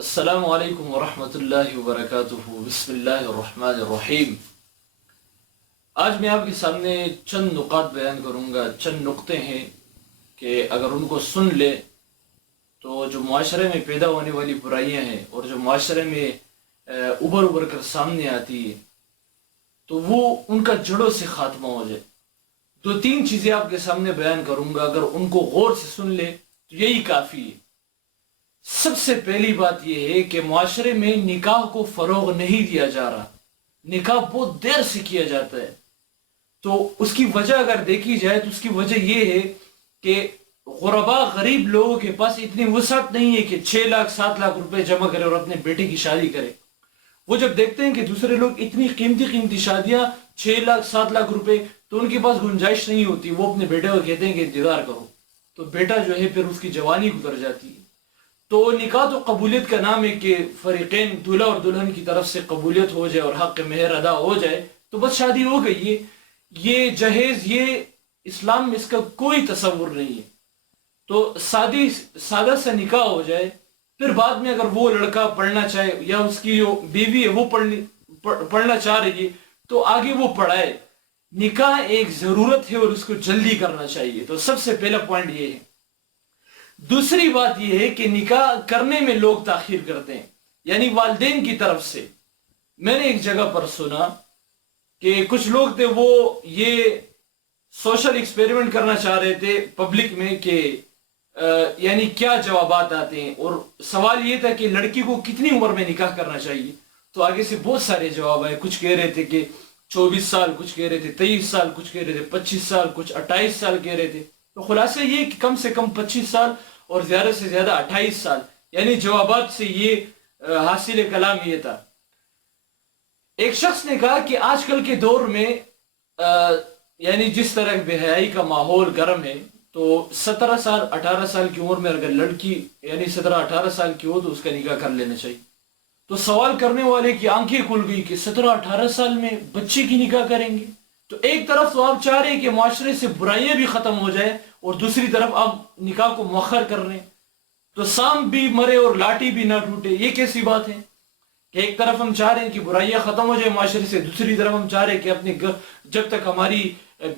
السلام علیکم ورحمۃ اللہ وبرکاتہ۔ بسم اللہ الرحمن الرحیم۔ آج میں آپ کے سامنے چند نکات بیان کروں گا، چند نقطے ہیں کہ اگر ان کو سن لے تو جو معاشرے میں پیدا ہونے والی برائیاں ہیں اور جو معاشرے میں ابھر کر سامنے آتی ہے تو وہ ان کا جڑوں سے خاتمہ ہو جائے۔ دو تین چیزیں آپ کے سامنے بیان کروں گا، اگر ان کو غور سے سن لے تو یہی کافی ہے۔ سب سے پہلی بات یہ ہے کہ معاشرے میں نکاح کو فروغ نہیں دیا جا رہا، نکاح بہت دیر سے کیا جاتا ہے۔ تو اس کی وجہ اگر دیکھی جائے تو اس کی وجہ یہ ہے کہ غرباء غریب لوگوں کے پاس اتنی وسعت نہیں ہے کہ 6 لاکھ 7 لاکھ روپے جمع کرے اور اپنے بیٹے کی شادی کرے۔ وہ جب دیکھتے ہیں کہ دوسرے لوگ اتنی قیمتی شادیاں 6 لاکھ 7 لاکھ روپے، تو ان کے پاس گنجائش نہیں ہوتی، وہ اپنے بیٹے کو کہتے ہیں کہ انتظار کرو، تو بیٹا جو ہے پھر اس کی جوانی گزر جاتی ہے۔ تو نکاح تو قبولیت کا نام ہے کہ فریقین دولہا اور دلہن کی طرف سے قبولیت ہو جائے اور حق مہر ادا ہو جائے تو بس شادی ہو گئی ہے۔ یہ جہیز، یہ اسلام میں اس کا کوئی تصور نہیں ہے۔ تو سادہ سا نکاح ہو جائے، پھر بعد میں اگر وہ لڑکا پڑھنا چاہے یا اس کی جو بیوی ہے وہ پڑھنا چاہ رہی ہے تو آگے وہ پڑھائے۔ نکاح ایک ضرورت ہے اور اس کو جلدی کرنا چاہیے۔ تو سب سے پہلا پوائنٹ یہ ہے۔ دوسری بات یہ ہے کہ نکاح کرنے میں لوگ تاخیر کرتے ہیں، یعنی والدین کی طرف سے۔ میں نے ایک جگہ پر سنا کہ کچھ لوگ تھے، وہ یہ سوشل ایکسپیریمنٹ کرنا چاہ رہے تھے پبلک میں کہ یعنی کیا جوابات آتے ہیں، اور سوال یہ تھا کہ لڑکی کو کتنی عمر میں نکاح کرنا چاہیے۔ تو آگے سے بہت سارے جواب آئے، کچھ کہہ رہے تھے کہ 24 سال، کچھ کہہ رہے تھے 23 سال، کچھ کہہ رہے تھے 25 سال، کچھ 28 سال کہہ رہے تھے۔ تو خلاصہ یہ کہ کم سے کم 25 سال اور زیادہ سے زیادہ 28 سال، یعنی جوابات سے یہ حاصل کلام یہ تھا۔ ایک شخص نے کہا کہ آج کل کے دور میں یعنی جس طرح بے حیائی کا ماحول گرم ہے، تو 17 سال 18 سال کی عمر میں اگر لڑکی یعنی 17 18 سال کی ہو تو اس کا نکاح کر لینا چاہیے۔ تو سوال کرنے والے کی آنکھیں کھل گئی کہ 17 18 سال میں بچے کی نکاح کریں گے۔ تو ایک طرف تو آپ چاہ رہے ہیں کہ معاشرے سے برائیاں بھی ختم ہو جائے، اور دوسری طرف آپ نکاح کو مؤخر کر رہے ہیں۔ تو سام بھی مرے اور لاٹھی بھی نہ ٹوٹے، یہ کیسی بات ہے کہ ایک طرف ہم چاہ رہے ہیں کہ برائیاں ختم ہو جائے معاشرے سے، دوسری طرف ہم چاہ رہے ہیں کہ اپنے جب تک ہماری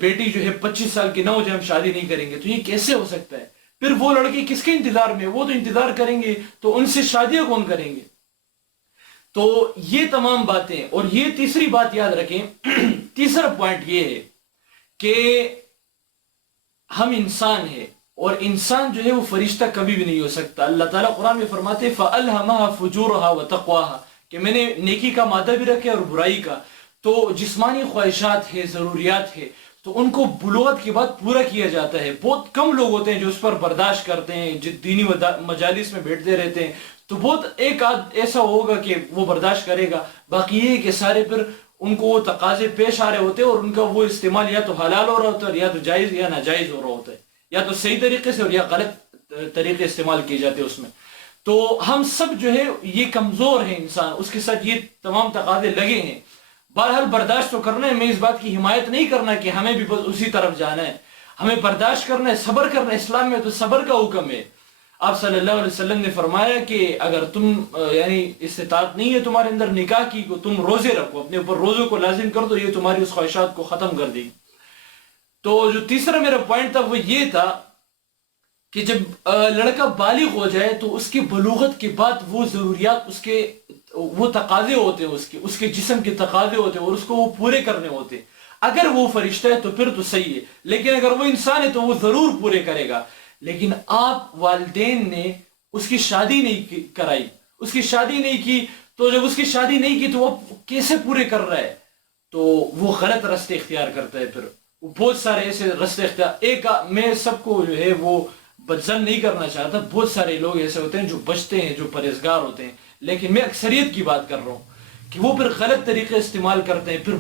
بیٹی جو ہے 25 سال کی نہ ہو جائے ہم شادی نہیں کریں گے۔ تو یہ کیسے ہو سکتا ہے؟ پھر وہ لڑکی کس کے انتظار میں؟ وہ تو انتظار کریں گے تو ان سے شادیاں کون کریں گے؟ تو یہ تمام باتیں، اور یہ تیسری بات یاد رکھیں تیسرا پوائنٹ یہ ہے کہ ہم انسان ہیں، اور انسان جو ہے وہ فرشتہ کبھی بھی نہیں ہو سکتا۔ اللہ تعالیٰ قرآن میں فرماتے فَأَلْهَمَهَا فُجُورَهَا وَتَقْوَاهَا کہ میں نے نیکی کا مادہ بھی رکھا اور برائی کا۔ تو جسمانی خواہشات ہے، ضروریات ہے، تو ان کو بلوغت کے بعد پورا کیا جاتا ہے۔ بہت کم لوگ ہوتے ہیں جو اس پر برداشت کرتے ہیں، جو دینی مجالس میں بیٹھتے رہتے ہیں، تو بہت ایک آدھ ایسا ہوگا کہ وہ برداشت کرے گا، باقی یہ ہے کہ سارے پھر ان کو وہ تقاضے پیش آ رہے ہوتے ہیں، اور ان کا وہ استعمال یا تو حلال ہو رہا ہوتا ہے، یا تو جائز یا ناجائز ہو رہا ہوتا ہے، یا تو صحیح طریقے سے اور یا غلط طریقے استعمال کیے جاتے ہیں اس میں۔ تو ہم سب جو ہے یہ کمزور ہیں انسان، اس کے ساتھ یہ تمام تقاضے لگے ہیں۔ بہرحال برداشت تو کرنا ہے، میں اس بات کی حمایت نہیں کرنا کہ ہمیں بھی بس اسی طرف جانا ہے، ہمیں برداشت کرنا ہے، صبر کرنا ہے۔ اسلام میں تو صبر کا حکم ہے۔ آپ صلی اللہ علیہ وسلم نے فرمایا کہ اگر تم یعنی استطاعت نہیں ہے تمہارے اندر نکاح کی، تو تم روزے رکھو، اپنے اوپر روزوں کو لازم کر دو، یہ تمہاری اس خواہشات کو ختم کر دے گی۔ تو جو تیسرا میرا پوائنٹ تھا وہ یہ تھا کہ جب لڑکا بالغ ہو جائے تو اس کی بلوغت کے بعد وہ ضروریات، اس کے وہ تقاضے ہوتے ہیں، اس کے جسم کے تقاضے ہوتے ہیں، اور اس کو وہ پورے کرنے ہوتے ہیں۔ اگر وہ فرشتہ ہے تو پھر تو صحیح ہے، لیکن اگر وہ انسان ہے تو وہ ضرور پورے کرے گا۔ لیکن آپ والدین نے اس کی شادی نہیں کرائی، اس کی شادی نہیں کی، تو جب اس کی شادی نہیں کی تو وہ کیسے پورے کر رہا ہے؟ تو وہ غلط راستے اختیار کرتا ہے۔ پھر وہ بہت سارے ایسے راستے اختیار، میں سب کو جو ہے وہ بدظن نہیں کرنا چاہتا، بہت سارے لوگ ایسے ہوتے ہیں جو بچتے ہیں، جو پرہیزگار ہوتے ہیں، لیکن میں اکثریت کی بات کر رہا ہوں کہ وہ پھر غلط طریقے استعمال کرتے ہیں۔ پھر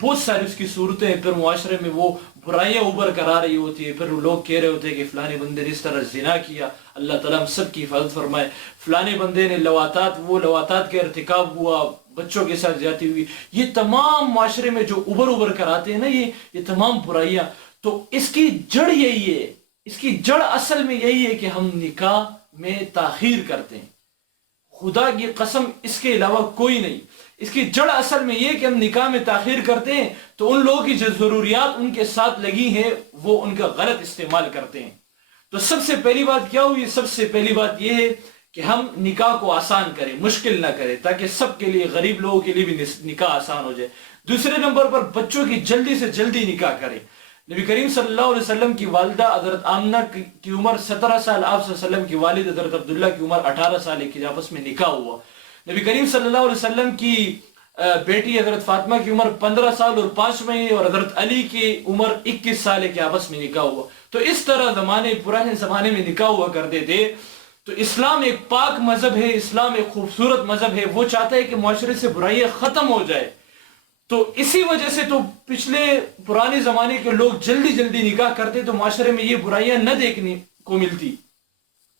بہت ساری اس کی صورتیں، پھر معاشرے میں وہ برائیاں ابھر کر آ رہی ہوتی ہے، پھر وہ لوگ کہہ رہے ہوتے ہیں کہ فلانے بندے نے اس طرح زنا کیا، اللہ تعالیٰ ہم سب کی حفاظت فرمائے، فلانے بندے نے لواطات کا ارتکاب ہوا، بچوں کے ساتھ زیادتی ہوئی۔ یہ تمام معاشرے میں جو ابھر کر آتے ہیں نا، یہ تمام برائیاں، تو اس کی جڑ یہی ہے، اس کی جڑ اصل میں یہی ہے کہ ہم نکاح میں تاخیر کرتے ہیں۔ خدا کی قسم اس کے علاوہ کوئی نہیں. اس کی جڑ اصل میں یہ کہ ہم نکاح میں تاخیر کرتے ہیں تو ان لوگوں کی جو ضروریات ان کے ساتھ لگی ہیں وہ ان کا غلط استعمال کرتے ہیں. تو سب سے پہلی بات کیا ہوئی؟ سب سے پہلی بات یہ ہے کہ ہم نکاح کو آسان کریں، مشکل نہ کریں، تاکہ سب کے لیے، غریب لوگوں کے لیے بھی نکاح آسان ہو جائے. دوسرے نمبر پر بچوں کی جلدی سے جلدی نکاح کریں. نبی کریم صلی اللہ علیہ وسلم کی والدہ حضرت آمنہ کی عمر 17 سال، آپ صلی اللہ علیہ وسلم کی والد حضرت عبداللہ کی عمر 18 سال کی آپس میں نکاح ہوا. نبی کریم صلی اللہ علیہ وسلم کی بیٹی حضرت فاطمہ کی عمر 15 سال اور 5 مہینے اور حضرت علی کی عمر 21 سال کے آپس میں نکاح ہوا. تو اس طرح پرانے زمانے میں نکاح ہوا کرتے تھے. تو اسلام ایک پاک مذہب ہے، اسلام ایک خوبصورت مذہب ہے. وہ چاہتا ہے کہ معاشرے سے برائیاں ختم ہو جائے. تو اسی وجہ سے تو پرانے زمانے کے لوگ جلدی جلدی نکاح کرتے تو معاشرے میں یہ برائیاں نہ دیکھنے کو ملتی.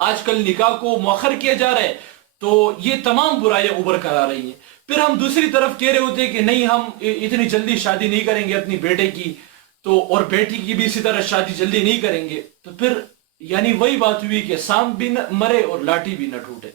آج کل نکاح کو مؤخر کیا جا رہا ہے تو یہ تمام برائیاں ابھر کر آ رہی ہیں. پھر ہم دوسری طرف کہہ رہے ہوتے کہ نہیں، ہم اتنی جلدی شادی نہیں کریں گے اپنی بیٹے کی، تو اور بیٹی کی بھی اسی طرح شادی جلدی نہیں کریں گے. تو پھر یعنی وہی بات ہوئی کہ سانپ بھی نہ مرے اور لاٹھی بھی نہ ٹوٹے.